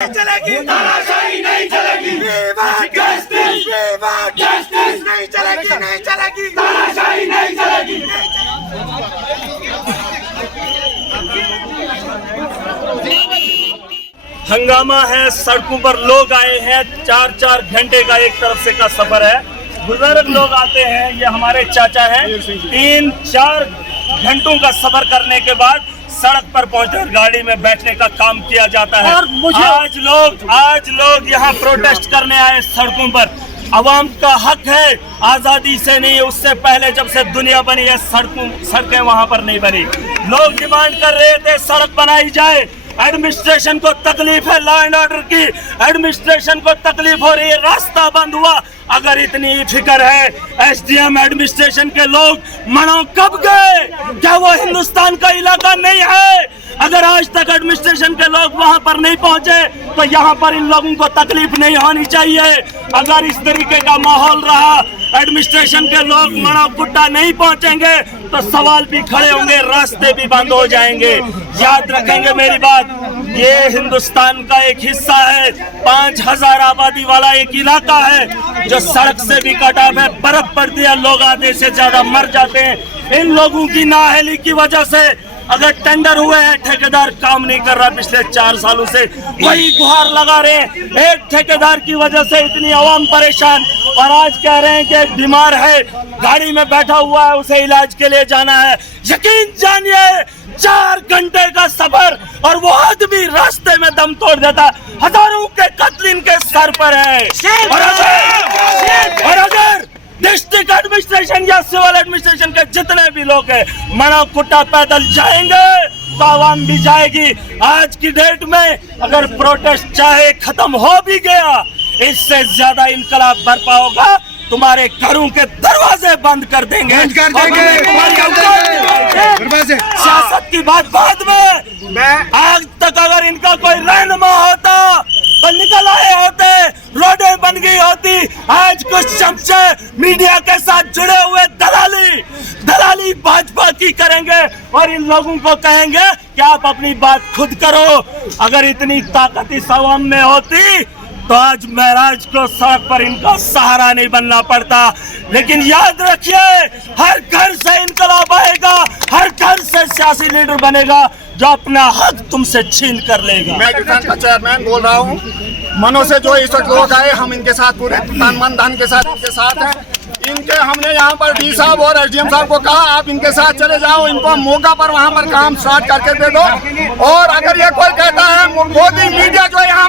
चलेगी, तानाशाही नहीं चलेगी, जस्टिस नहीं चलेगी, नहीं चलेगी, तानाशाही नहीं चलेगी। हंगामा है, सड़कों पर लोग आए हैं, 4-4 घंटे का एक तरफ से का सफर है। बुजुर्ग लोग आते हैं, ये हमारे चाचा हैं, 3-4 घंटों का सफर करने के बाद सड़क पर पहुंचकर गाड़ी में बैठने का काम किया जाता है। आज लोग यहाँ प्रोटेस्ट करने आए सड़कों पर। अवाम का हक है, आजादी से नहीं, उससे पहले जब से दुनिया बनी है सड़कें वहाँ पर नहीं बनी। लोग डिमांड कर रहे थे सड़क बनाई जाए। एडमिनिस्ट्रेशन को तकलीफ है, लॉ एंड ऑर्डर की एडमिनिस्ट्रेशन को तकलीफ हो रही है, रास्ता बंद हुआ। अगर इतनी फिक्र है एसडीएम एडमिनिस्ट्रेशन के लोग मनो कब गए? क्या वो हिंदुस्तान का इलाका नहीं है? अगर आज तक एडमिनिस्ट्रेशन के लोग वहां पर नहीं पहुंचे तो यहाँ पर इन लोगों को तकलीफ नहीं होनी चाहिए। अगर इस तरीके का माहौल रहा, एडमिनिस्ट्रेशन के लोग मना कुट्टा नहीं पहुंचेंगे तो सवाल भी खड़े होंगे, रास्ते भी बंद हो जाएंगे। याद रखेंगे मेरी बात, ये हिंदुस्तान का एक हिस्सा है, 5000 आबादी वाला एक इलाका है जो सड़क से भी कटा है। बर्फ पड़ती है, लोग आधे से ज्यादा मर जाते हैं इन लोगों की नाअहली की वजह से। अगर टेंडर हुए हैं, ठेकेदार काम नहीं कर रहा, पिछले 4 सालों से वही गुहार लगा रहे हैं। एक ठेकेदार की वजह से इतनी आवाम परेशान, और आज कह रहे हैं कि एक बीमार है, गाड़ी में बैठा हुआ है, उसे इलाज के लिए जाना है। यकीन जानिए 4 घंटे का सफर और वो आदमी रास्ते में दम तोड़ देता। हजारों के कत्ल इनके सर पर है। और अगर डिस्ट्रिक्ट एडमिनिस्ट्रेशन या सिविल एडमिनिस्ट्रेशन के जितने भी लोग हैं मना कुट्टा पैदल जाएंगे तो आवाम भी जाएगी। आज की डेट में अगर प्रोटेस्ट चाहे खत्म हो भी गया, इससे ज्यादा इनकलाब बर्पा होगा, तुम्हारे घरों के दरवाजे बंद कर देंगे, सियासत की बात बाद में। आज तक अगर इनका कोई रहनुमा होता तो निकल आए होते, रोडें बन गई होती। आज कुछ चमचे मीडिया के साथ जुड़े हुए दलाली भाजपा की करेंगे और इन लोगों को कहेंगे कि आप अपनी बात खुद करो। अगर इतनी ताकत इस अवाम में होती तो आज महराज को सड़क पर इनका सहारा नहीं बनना पड़ता। लेकिन याद रखिए, हर घर से इनकलाब आएगा, हर घर से सियासी लीडर बनेगा जो अपना हक तुमसे छीन कर लेगा। मैं किसान का चेयरमैन बोल रहा हूँ। मनो से जो इस वक्त लोग आए, हम इनके साथ पूरे तन धन के साथ इनके साथ हैं। हमने यहाँ पर डी साहब और एसडीएम साहब को कहा आप इनके साथ चले जाओ, इनको मौका पर वहाँ पर काम स्टार्ट करके दे दो। और अगर ये कोई कहता है मोदी मीडिया जो यहाँ